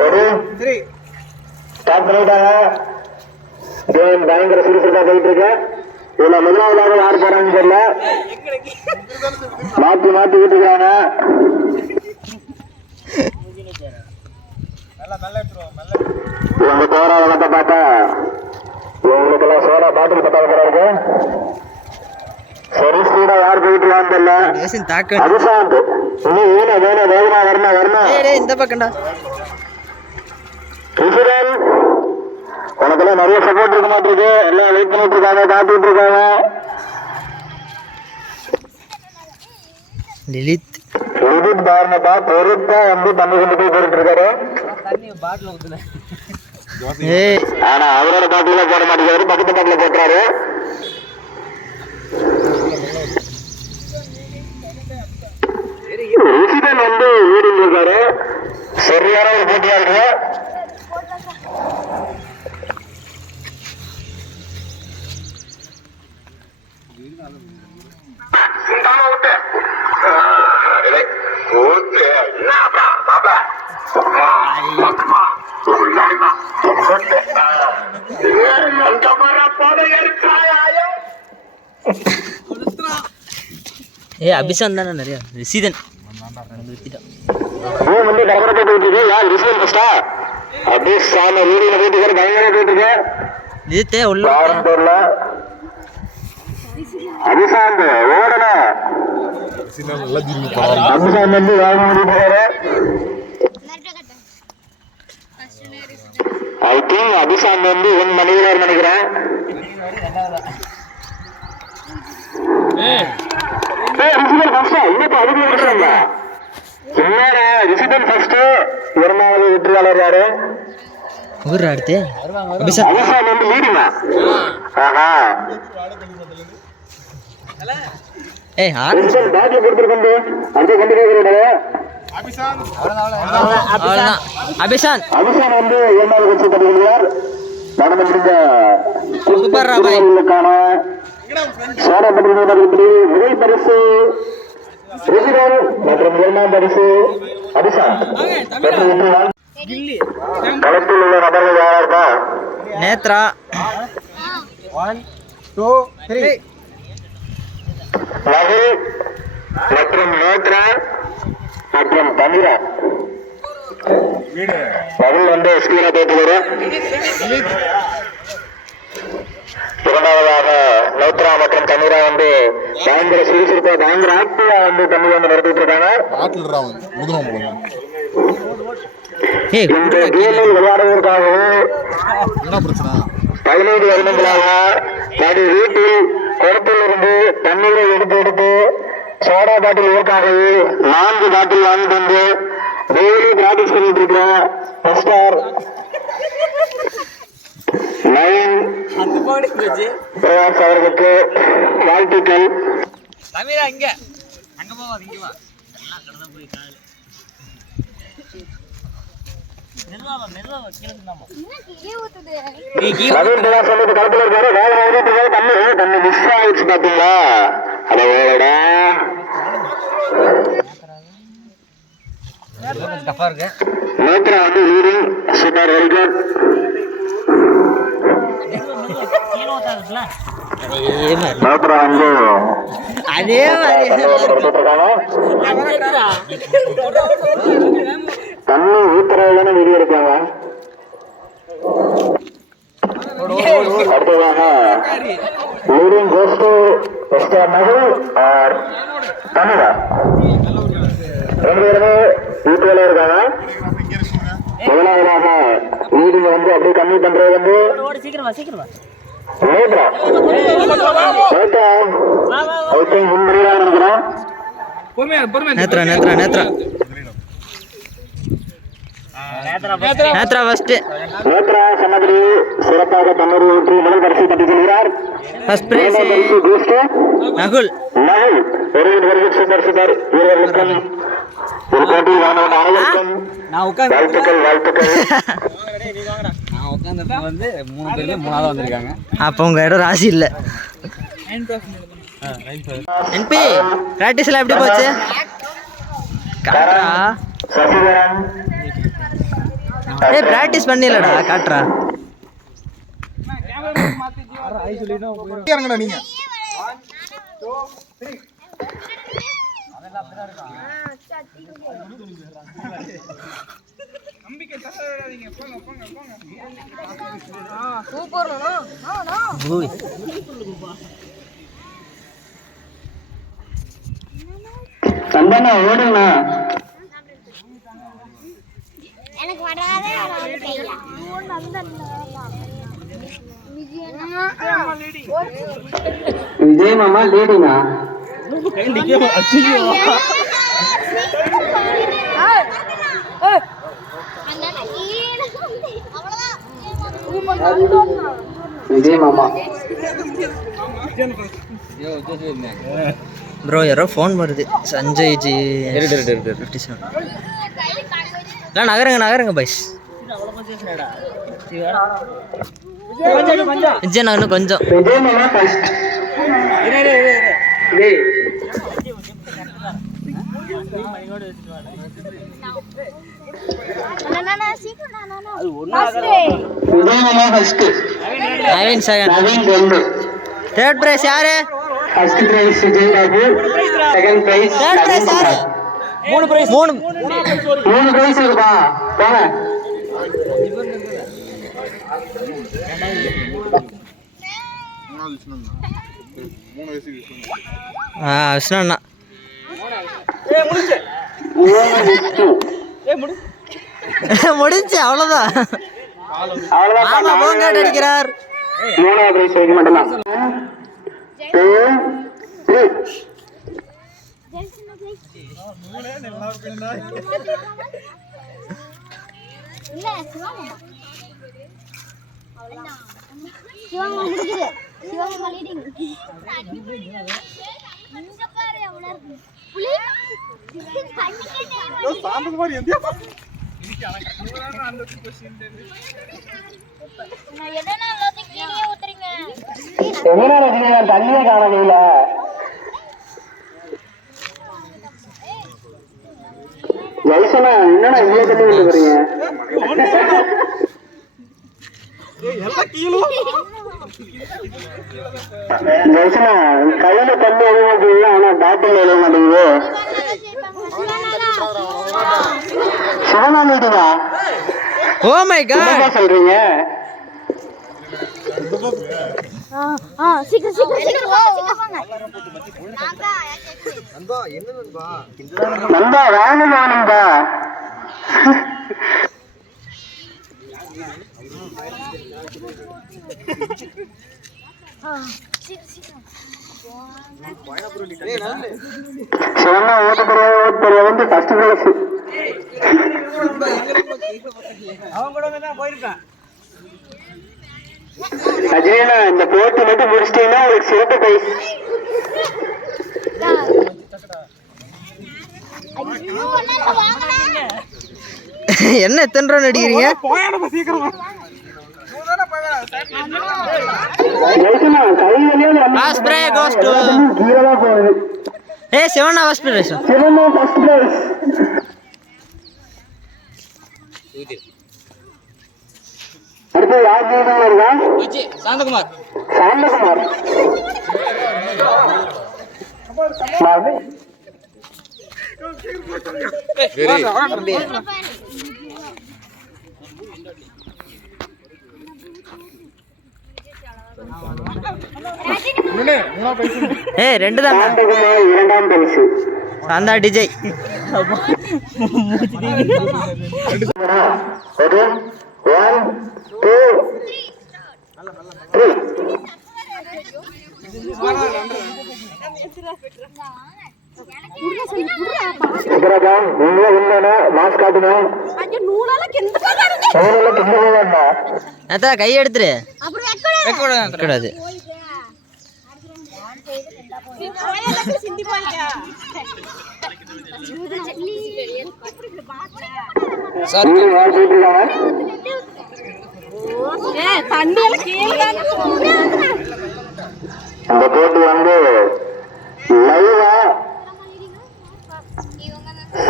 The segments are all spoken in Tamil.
ரெடி ஸ்டார்ட் பண்ணிட்டாங்க. கேம் பயங்கர சுறுசுறுப்பா போயிட்டு இருக்கு? இதுல முதலாவதாக யார் போறாங்கன்னு தெரியல. மாத்தி மாத்தி எடுத்துருவோம் நல்லா இவங்க போற வளத்தை பார்த்தா இவங்களுக்கெல்லாம் சோடா பாட்டில் பத்தாத போறாரு சரி ஸ்பீடா யார் போயிட்டு இருக்கான்னு தெரியல ஏசின் தாக்க அபிசாந்த் இன்னும் வேணும் வேணும் வேகமா வரணும் வரணும் ஏய் டேய், இந்த பக்கம்டா. கிஷோரன் உனக்கெல்லாம் நிறைய சப்போர்ட் இருக்க மாட்டிருக்கு எல்லாம் வெயிட் பண்ணிட்டு இருக்காங்க காத்துட்டு இருக்காங்க. லலித். பாருங்கப்பா பொறுப்பா வந்து தண்ணி கொண்டு போய் இருக்காரு. ஆனா அவரோட பாட்டில போட மாட்டேங்கிறாரு பக்கத்து பாட்டில போட்டுறாரு ரிஷிதன் வந்து லீடிங் இருக்காரு சரியான ஒரு போட்டியா இருக்கு ஏய் அபிஷான் தானே நிறைய. பூம் வந்து கடற்கரை போயிட்டு இருக்கு யார் ரிஷிதன் ஃபர்ஸ்டா அப்படியே சாம லீடிங்ல போயிட்டு இருக்காரு பயங்கர போயிட்டு இருக்கு. நிறுத்தே உள்ள தெரியல. வந்து வேக ஐ திங்க் அபிசாந்த் வந்து ஒன் மணிக்கிறார் நினைக்கிறேன் ஏய், ரிஷிதன் ஃபர்ஸ்டா இன்னும் அதுக்கு விட்டுறாங்க என்னடா ரிஷிதன் ஃபர்ஸ்ட் இரண்டாவது வெற்றியாளர் யாரு? ஊர்ரா அடுத்து? அபிஷான் அபிசாந்த் வந்து லீடிங்கா ஆஹா. ஏய் ஆறு ரிஷிதன் பேட்ல கொடுத்துருக்கோம் கொண்டு போகிறோட அவ்வளோதான் அபிஷான். அபிஷேக் வந்து இரண்டாவது கட்சி பதவியார் நடந்து முடிந்த சூப்பர் ராபாய். குழுக்களுக்கான சோடா பத்திரிகை முதல் பரிசு ரிஷிதன் மற்றும் இரண்டாம் பரிசு பெற்றால் களத்தில் உள்ள நபர்கள் யாரா Nethra. One two three Nakil மற்றும் நேத்ரா மற்றும் தமிழா. நகில் வந்து வரும் இரண்டாவதாக நேத்ரா மற்றும் தமிழா வந்து பயங்கர சுறுசுறுப்பா பயங்கர ஆக்டிவா வந்து தமிழ் வந்து நடத்திட்டு இருக்காங்க இந்த கேமில் விளையாடுவதற்காகவும் பதினைந்து வருடங்களாக நடு வீட்டில் குளத்தில் இருந்து தண்ணீரை எடுத்து எடுத்து சோடா பாட்டில் இதற்காகவே நான்கு பாட்டில் வாங்கிட்டு வந்து டெய்லி பிராக்டிஸ் பண்ணிட்டு மிஸ்டர் நயன் பிரகாஷ் அவர்களுக்கு வாழ்த்துக்கள். தமிழா இங்க. அங்க போவாது இங்க வா. தண்ணி தண்ணி மிஸ் ஆயிடுச்சு பாத்தீங்களா? இருக்கு. நேத்ரா வந்து லீடிங் சூப்பர் வெரி குட் அதே மாதிரி நேத்ரா வந்து அதே மாதிரி தண்ணி ஊத்துறதுல வீடியோ எடுக்காங்க அடுத்ததாக leading goes to mister Nakul R தமிழா ரெண்டு பேருமே ஈக்குவலா இருக்காங்க முதலாவதாக லீடிங் வந்து அப்படியே கம்மி பண்றது வந்து நேத்ரா நேத்ரா ஐ திங்க் முன்முறையா நினைக்கிறேன் பொறுமையா பொறுமையா நேத்ரா நேத்ரா நேத்ரா நேத்ரா ஃபர்ஸ்ட் நேத்ரா சொன்னபடி சிறப்பாக தன்னூறு ஊற்றி முதல் பரிசு தட்டிச் செல்கிறார் ஃபர்ஸ்ட் பிரைஸ் இரண்டாம் பரிசு பூஸ்ட் நகுல் நகல் ஒரு வெரி சூப்பர் சூப்பர் வீரர்களுக்கும் ஒரு போட்டியில் வாங்கின அனைவருக்கும் நான் உட்காந்து வாழ்த்துக்கள் வாழ்த்துக்கள். நான் உட்காந்து வந்து மூணு பேருமே மூணாவது வந்திருக்காங்க. அப்போ உங்க இடம் ராசி இல்லை. என்பி ப்ராக்டிஸ்லாம் எப்படி போச்சு? காட்டுறா. ஏய் ப்ராக்டிஸ் பண்ணிலடா காட்டுறா. இறங்கடா நீங்க. ஓய் சந்தானா ஓடுங்கண்ணா. எனக்கு வராதே வராது கையில விஜய் மாமா லேடினா விஜய் மாமா ப்ரோ யாரோ ஃபோன் வருது. சஞ்சய் ஜி. ஃபிஃப்டி செவன் இல்லை நகருங்க நகருங்க பைஸ் விஜய் நான் இன்னும் கொஞ்சம். தேர்ட் பிரைஸ் யாரு? செகண்ட் பிரைஸ் யாரு? மூணு பிரைஸ் மூணு. மூணு பிரைஸ் இருக்குப்பா போங்க. விஷயம் ஆ விஷ்ணு அண்ணா. முடிஞ்சு அவ்வளோதான் ஆமா போங்க அவ்வளவுதான் அடிக்கிறார். மூணாவது பிரைஸ் வைக்க சிவம் லீடிங் இங்க பாரு எவ்வளவு இருக்கு புலி சாந்தது மாதிரி எந்தியா எதனா எல்லாத்தையும் கீழே தண்ணியே காணவில்ல ஜெய்சனா என்னடா இவ்வளவு தண்ணி கொண்டு வரீங்க கையில தண்ணி எழுத ஆனா பாட்டில் எழுத மாட்டேங்குது சிவனா மீட்டிங்கா ஓ மை காட் சொல்றீங்க? சீக்கிரம் சீக்கிரம் சீக்கிரம் வாங்க, சீக்கிரம். சிவனா ஓட்ட தெரியாது ஓட்ட தெரியாது வந்து ஃபர்ஸ்ட் பிரைஸ் அஜயனா இந்த போட்டி மட்டும் முடிச்சிட்டீங்கன்னா உங்களுக்கு சிறப்பு பிரைஸ். என்ன எத்தனை ரன் அடிக்கிறீங்க? தான் போகுது ஏ செவன் ஹவர்ஸ் பிரைஸ் சிவனா ஃபர்ஸ்ட் பிரைஸ் அடுத்து யார் ஜெயிக்கும் வருதா சாந்தகுமார் சாந்தகுமார் மாறு. ஏ ரெண்டு தான் இரண்டாம் பரிசு சாந்தா டிஜை ஒரு கை எடுத்துரு. கூடாது இந்த போட்டி வந்து லைவா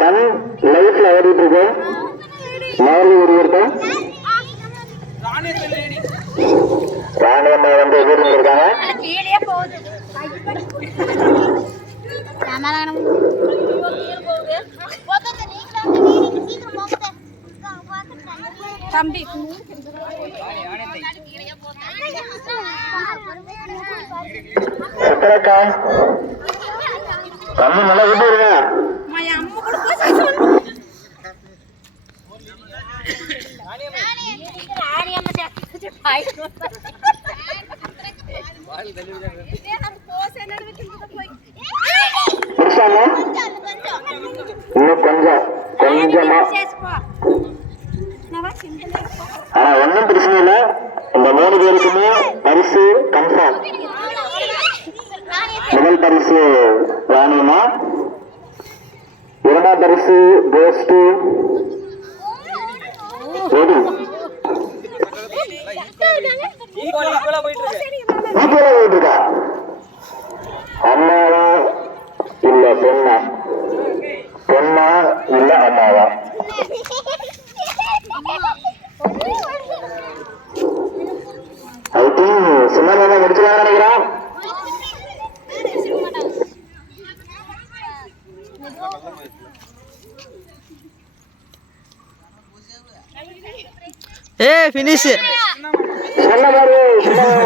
சன் லைஃப்ல ஓடிட்டு இருக்கு நேரில் ஒரு ஒருத்தன் ராணியம்மா வந்து வீடு இருக்காங்க தம்பி. தம்பி நல்லா வீட்டு இருங்க I'm going to go to the house.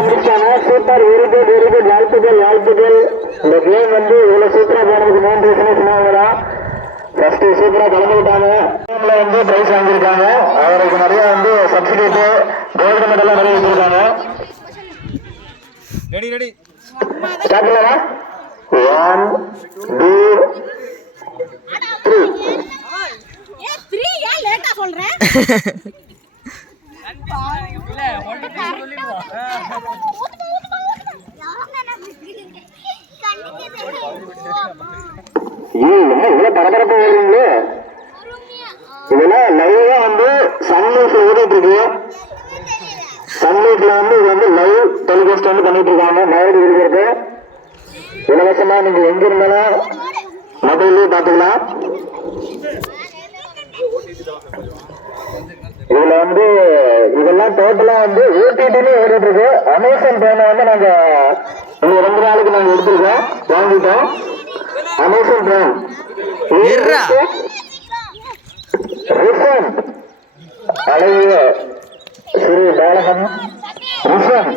முடிச்சாங்க. Super very good very good வாழ்த்துக்கள் வாழ்த்துக்கள். இந்த கேம் வந்து இவ்வளவு சூப்பரா போனதுக்கு மெயின் ரீசனே சின்ன மாமா தான் ஃபர்ஸ்ட் சூப்பரா கலந்துக்கிட்டாங்க கேம்ல வந்து பிரைஸ் வாங்கியிருக்காங்க. அவருக்கு நிறைய வந்து சர்டிபிகேட் கோல்டு மெடல்லாம் நிறைய வச்சிருக்காங்க. ரெடி ஒன் டூ த்ரீ இவ்வளவு பரபரப்பா வருவீங்களே இதெல்லாம் லைவா வந்து சன்லைஃப்ல ஓடிட்டு இருக்கு சன்லைஃப்ல வந்து இது வந்து லைவ் டெலிகாஸ்ட் வந்து பண்ணிட்டு இருக்காங்க நேரடி இருக்கிறது இலவசமா நீங்க எங்க இருந்தாலும் மொபைல்லயே பாத்துக்கலாம் இதுல வந்து இதெல்லாம் டோட்டலா வந்து ஓடிடிலே ஓடிட்டு இருக்கு. அமேசான் பேனை வந்து நாங்க இந்த ரெண்டு நாளுக்கு நாங்க எடுத்திருக்கோம். வாங்கிட்டோம். Amazon pan. ரிஃபன் அழகிய ஸ்ரீ பாலகன் ரிஃபன்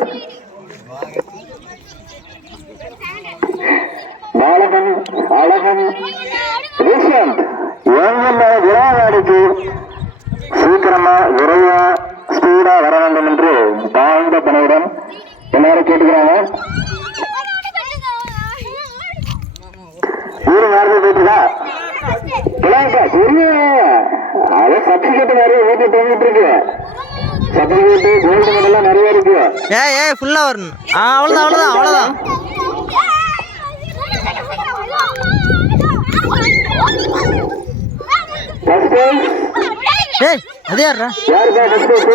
பாலகன் அழகன் ரிஃபன் எங்கென்ன விழாவாடிக்கு சீக்கிரமா விரைவா ஸ்பீடா வர வேண்டும் என்று தாழ்ந்த பணியுடன் எல்லாரும் கேட்டுக்கிறாங்க. ஊரு மாறி போயிட்டுதா? பிள்ளைங்க பெரிய அது சர்டிபிகேட் நிறைய வீட்டுல தொங்கிட்டு இருக்கு. சர்டிபிகேட் கோல்டு மெடல்லாம் நிறைய இருக்கு. ஏய் ஏய் ஃபுல்லாக வரணும். ஆ அவ்வளோதான் அவ்வளோதான் அவ்வளோதான் ஃபர்ஸ்ட் டைம் ஏய் அது யாரா யாருக்கா first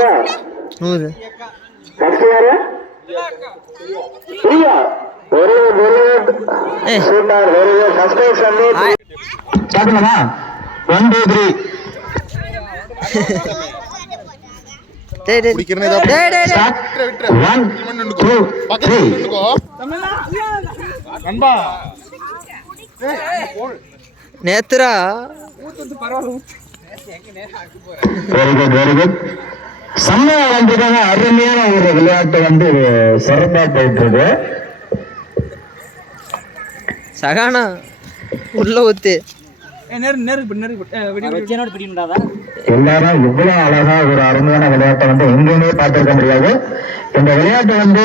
very good very good ஏய். சூப்பர் செம்மையா அருமையான ஒரு விளையாட்டு வந்து சிறப்பா போயிட்டு இருக்கு சகானா உள்ள ஊத்து எல்லாரும் இவ்வளவு அழகா ஒரு அருமையான விளையாட்டை வந்து எங்கேயுமே பார்த்திருக்க முடியாது. இந்த விளையாட்டு வந்து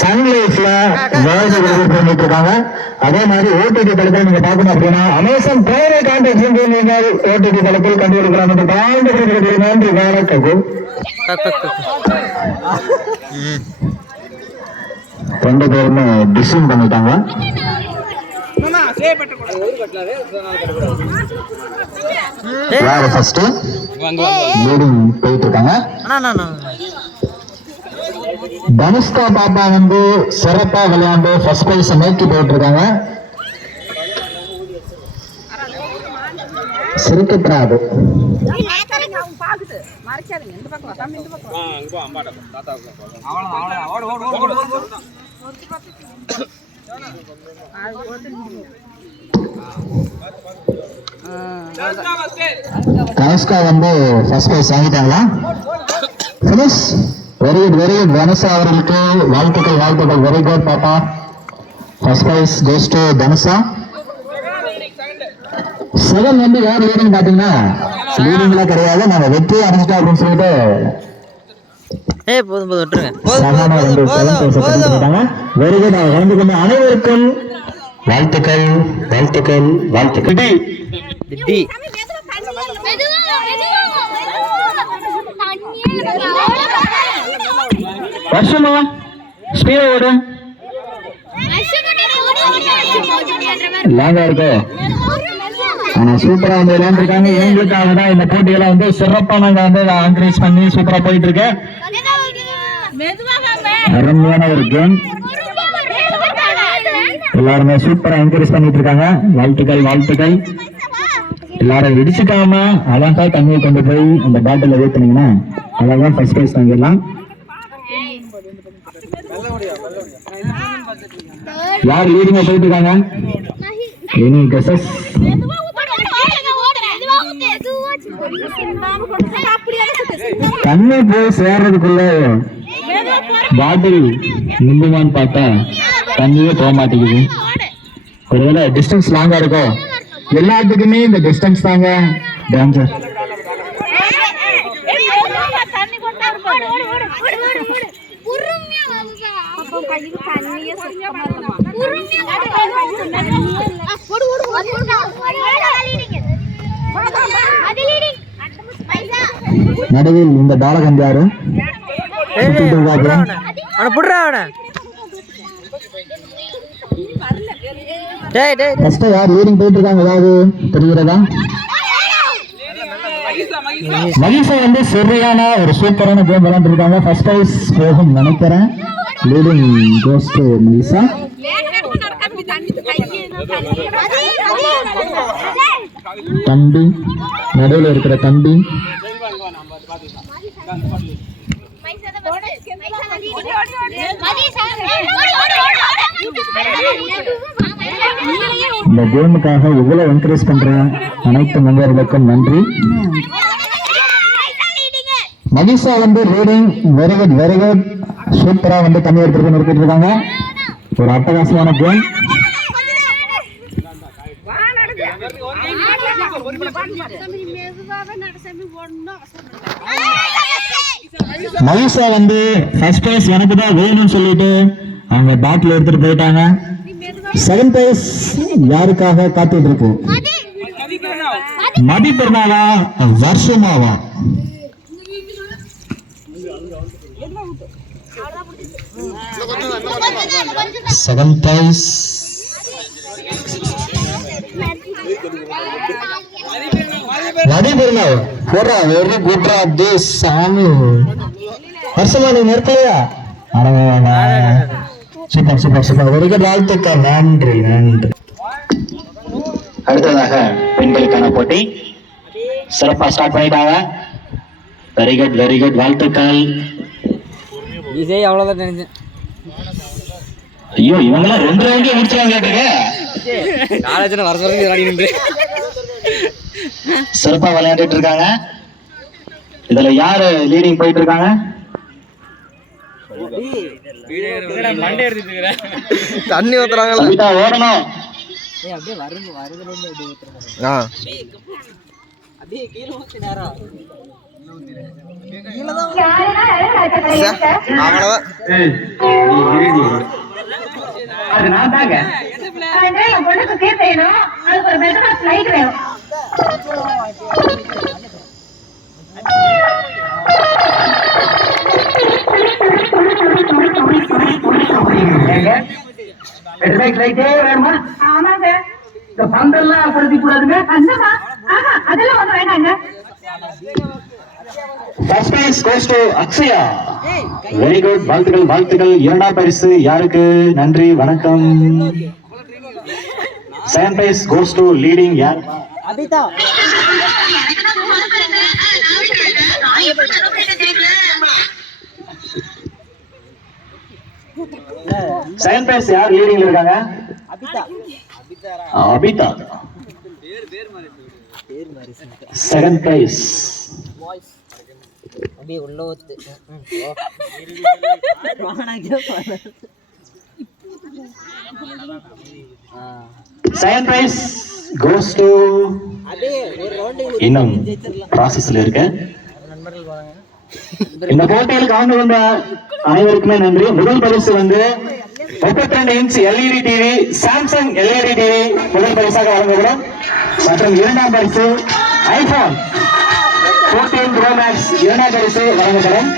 சன்லைஃப்ல வேர்ல்டு பண்ணிட்டு இருக்காங்க. அதே மாதிரி ஓடிடி தளத்தில் நீங்க பார்க்கணும் அப்படின்னா அமேசான் பிரைவே கான்டாக்ட் நீங்கள் ஓடிடி தளத்தில் கண்டுபிடிக்கலாம் என்று தாழ்ந்து நன்றி வணக்கம் ரெண்டு பேருமே டிசைன் பண்ணிட்டாங்க. ஃபர்ஸ்ட் போயிட்டு இருக்காங்க. அண்ணா அண்ணா அண்ணா. தனுஷ்கா பாப்பா வந்து சிறப்பா விளையாண்டு ஃபர்ஸ்ட் பிரைஸ் நோக்கி போயிட்டு இருக்காங்க. சிரிக்கப்படாது மறைக்காதீங்க இந்த வந்து first prize வாங்கிட்டாங்களா? Finish very good very good Dhanusha அவர்களுக்கு வாழ்த்துக்கள் வாழ்த்துக்கள். வெரி குட் பாப்பா. First prize goes to Dhanusha. Seven வந்து யார் லீடிங் பாத்தீங்கன்னா லீடிங்லாம் கிடையாது. நாங்க வெற்றி அடைஞ்சிட்டோம் அப்படின்னு சொல்லிட்டு ஏய் போதும் போதும் விட்டுருங்க. வெரி குட் கலந்து கொண்ட அனைவருக்கும் வாழ்த்துக்கள் வாழ்த்துக்கள் வாழ்த்துக்கள் திட்டி வருஷமா ஸ்பீடா ஓடு லாங்கா இருக்கு ஆனா சூப்பரா வந்து விளையாண்டுருக்காங்க இவங்களுக்காக தான் இந்த போட்டிகளை வந்து சிறப்பான வந்து என்கரேஜ் பண்ணி சூப்பரா போயிட்டு இருக்கு அருமையான ஒரு கேம் எல்லாருமே சூப்பரா என்கரேஜ் பண்ணிட்டு இருக்காங்க வாழ்த்துக்கள் வாழ்த்துக்கள். எல்லாரும் இடிச்சுக்காம அழகா தண்ணியை கொண்டு போய் அந்த பாட்டில ஊத்துனீங்கன்னா அழகா ஃபர்ஸ்ட் பிரைஸ் வாங்கிடலாம். யார் லீடிங்க போயிட்டு இருக்காங்க எனி கெசஸ் தண்ணி போய் சேர்றதுக்குள்ள பாட்டில் நிம்புமான்னு பார்த்தா தண்ணியே போக மாட்டேங்குது. ஒருவேளை டிஸ்டன்ஸ் லாங்கா இருக்கும் எல்லாத்துக்குமே இந்த டிஸ்டன்ஸ் தாங்க டேஞ்சர் நடுவில் இந்த டாலகன் யாரு? அவனை. புடுறா அவனை. டேய் டேய் ஃபர்ஸ்ட் யார் லீடிங் போயிட்டு இருக்காங்க ஏதாவது தெரிகிறதா? மகிஷா வந்து சரியான ஒரு சூப்பரான கேம் விளையாண்டுருக்காங்க. ஃபர்ஸ்ட் பிரைஸ் போகும் நினைக்கிறேன். Leading goes to Mahisha. தம்பி நடுவில் இருக்கிற தம்பி. இந்த கேமுக்காக இவ்வளவு என்கரேஜ் பண்ற அனைத்து மெம்பர்களுக்கும் நன்றி. மகிஷா வந்து reading very good very good சூப்பரா வந்து தண்ணி எடுத்துட்டு நிறுத்திட்டு இருக்காங்க. ஒரு அட்டகாசமான கேம் மகிஷா வந்து ஃபர்ஸ்ட் பிரைஸ் எனக்கு தான் வேணும்னு சொல்லிட்டு அவங்க பேட்டில் எடுத்துட்டு போயிட்டாங்க. செகண்ட் பிரைஸ் யாருக்காக காத்துட்டு இருக்கு? மதி பெருமாவா வருஷமாவா? செகண்ட் பிரைஸ் மதி பெருமாவா போடுறா வெரி குட்ரா டே சாமி. வருஷமா நீ நிறுத்தலையா? Super super super very good வாழ்த்துக்கள் நன்றி நன்றி. அடுத்ததாக பெண்களுக்கான போட்டி. சிறப்பா ஸ்டார்ட் பண்ணிட்டாங்க. வெரி குட் வெரி குட் வாழ்த்துக்கள். ஈஸியாக அவ்வளோதான் நினைச்சேன் ஐயோ இவங்கெல்லாம் ரெண்டு ரவுண்டே முடிச்சாங்க காலேஜில் வர சொல்லி விளையாடி நின்று சிறப்பா விளையாண்டுட்டு இருக்காங்க. இதுல யாரு லீடிங் போயிட்டு இருக்காங்க? தண்ணி ஊத்துறாங்கல்ல சபிதா ஓடணும். ஏய் அப்படியே வருது வருதுலேருந்து அப்படியே ஊத்துறேன் ஆ. அப்படியே கீழே ஊற்றி நேரம் வேணும் வேணுமா? ஆமாங்க. இந்த பந்தெல்லாம் படுத்தி கூடாதுங்க. அதெல்லாம் ஒண்ணு வேண்டாங்க. First prize goes to Akshaya very good வாழ்த்துக்கள் வாழ்த்துக்கள். இரண்டாம் பரிசு யாருக்கு? நன்றி வணக்கம். Second prize goes to leading யார்? அபிதா. செகண்ட் பிரைஸ் யார் லீடிங்ல இருக்காங்க? அபிதா. அபிதா. செகண்ட் பிரைஸ் அப்படியே உள்ள ஊத்து செகண்ட் பிரைஸ் கோஸ் டு இன்னும் ப்ராசஸ்ல இருக்கு. இந்த போட்டியில் கலந்து கொண்ட அனைவருக்குமே நன்றி. முதல் பரிசு வந்து முப்பத்தி ரெண்டு inch LED TV Samsung LED TV முதல் பரிசாக வழங்கப்படும். மற்றும் இரண்டாம் பரிசு ஐபோன் 14 ப்ரோ மேக்ஸ் இரண்டாம் பரிசு வழங்கப்படும்.